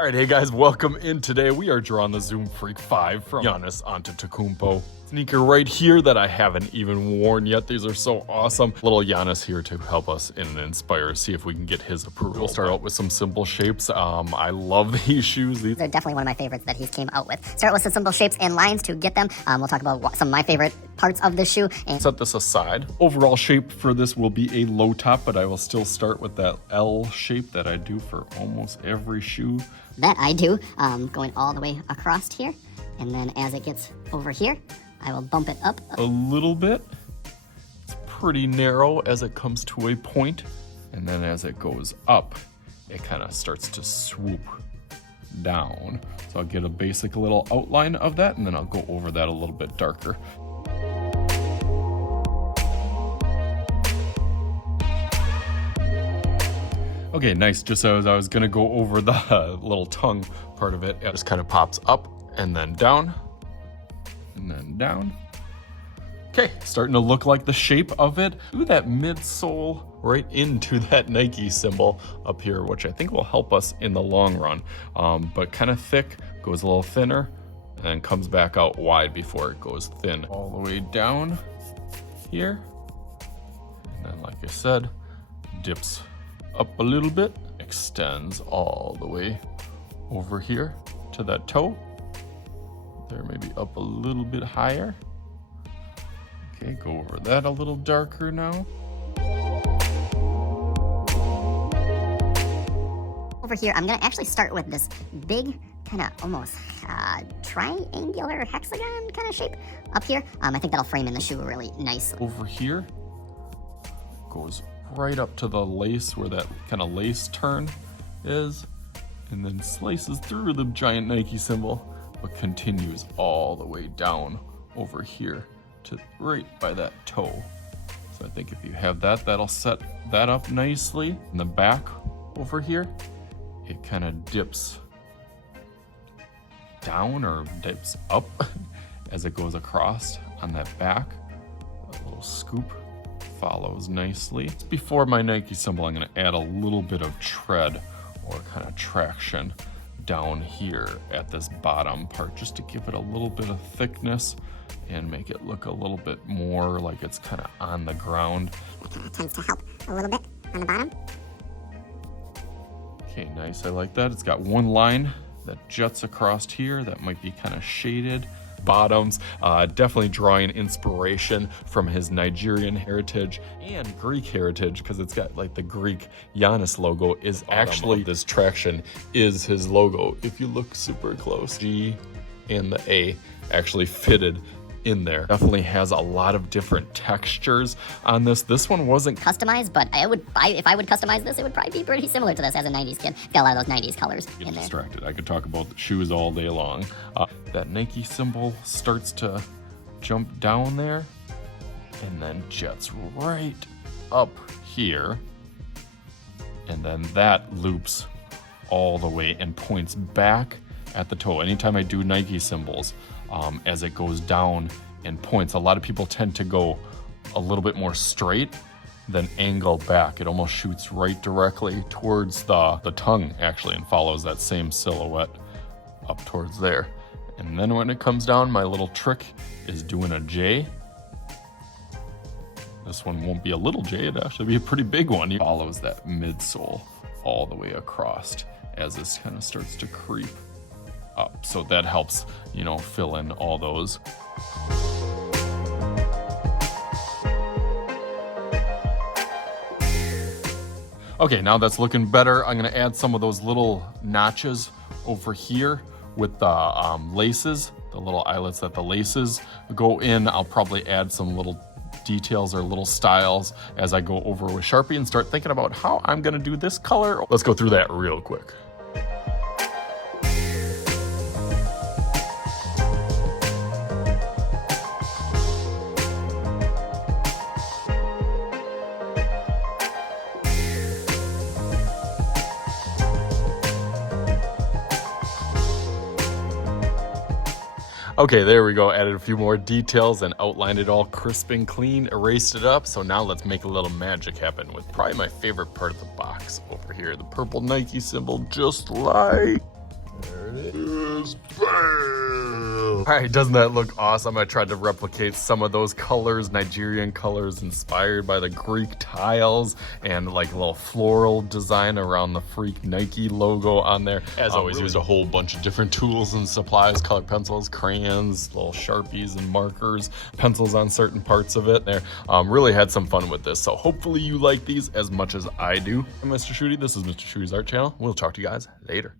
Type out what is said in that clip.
All right, hey guys, welcome in. Today we are drawing the Zoom Freak 5 from Giannis Antetokounmpo. Sneaker right here that I haven't even worn yet. These are so awesome. Little Giannis here to help us and inspire, see if we can get his approval. We'll start out with some simple shapes. I love these shoes. They're definitely one of my favorites that he's came out with. Start with some simple shapes and lines to get them. We'll talk about some of my favorite parts of this shoe. And set this aside. Overall shape for this will be a low top, but I will still start with that L shape that I do for almost every shoe. That I do, going all the way across here. And then as it gets over here, I will bump it up a little bit. It's pretty narrow as it comes to a point, and then as it goes up, it kind of starts to swoop down. So I'll get a basic little outline of that, and then I'll go over that a little bit darker. Okay, nice. Just as I was gonna go over the little tongue part of it, it just kind of pops up and then down. And then down. Okay, starting to look like the shape of it. Ooh, that midsole right into that Nike symbol up here, which I think will help us in the long run. But kind of thick, goes a little thinner, and then comes back out wide before it goes thin. All the way down here. And then, like I said, dips up a little bit, extends all the way over here to that toe. There, maybe up a little bit higher. Okay, go over that a little darker now. over here. I'm gonna actually start with this big kind of almost triangular hexagon kind of shape up here. I think that'll frame in the shoe really nicely. Over here, goes right up to the lace where that kind of lace turn is, and then slices through the giant Nike symbol, but continues all the way down over here to right by that toe. So I think if you have that, that'll set that up nicely. In the back over here, it kind of dips down or dips up as it goes across on that back. A little scoop follows nicely. Before my Nike symbol, I'm going to add a little bit of tread or kind of traction down here at this bottom part, just to give it a little bit of thickness and make it look a little bit more like it's kind of on the ground. That kind of tends to help a little bit on the bottom. Okay, nice, I like that. It's got one line that juts across here that might be kind of shaded. Bottoms, definitely drawing inspiration from his Nigerian heritage and Greek heritage, because it's got like the Greek Giannis logo is actually, this traction is his logo. If you look super close, G and the A actually fitted in there. Definitely has a lot of different textures on this. This one wasn't Customized, but if I would customize this, it would probably be pretty similar to this as a 90s kid. Got a lot of those 90s colors in there. Distracted. I could talk about the shoes all day long. That Nike symbol starts to jump down there and then jets right up here. And then that loops all the way and points back at the toe. Anytime I do Nike symbols, as it goes down and points, a lot of people tend to go a little bit more straight than angle back. It almost shoots right directly towards the tongue actually, and follows that same silhouette up towards there. And then when it comes down, my little trick is doing a J. This one won't be a little J, it'll actually be a pretty big one. It follows that midsole all the way across as this kind of starts to creep up. So that helps, you know, fill in all those. Okay, now that's looking better. I'm gonna add some of those little notches over here with the laces, the little eyelets that the laces go in. I'll probably add some little details or little styles as I go over with Sharpie and start thinking about how I'm gonna do this color. Let's go through that real quick. Okay, there we go. Added a few more details and outlined it all crisp and clean, erased it up. So now let's make a little magic happen with probably my favorite part of the box over here, the purple Nike symbol, just like There it is. Bam! All right, doesn't that look awesome? I tried to replicate some of those colors, Nigerian colors inspired by the Greek tiles, and like a little floral design around the freak Nike logo on there. As always, used a whole bunch of different tools and supplies, colored pencils, crayons, little Sharpies and markers, pencils on certain parts of it there. Really had some fun with this. So hopefully you like these as much as I do. I'm Mr. Shooty. This is Mr. Shooty's Art Channel. We'll talk to you guys later.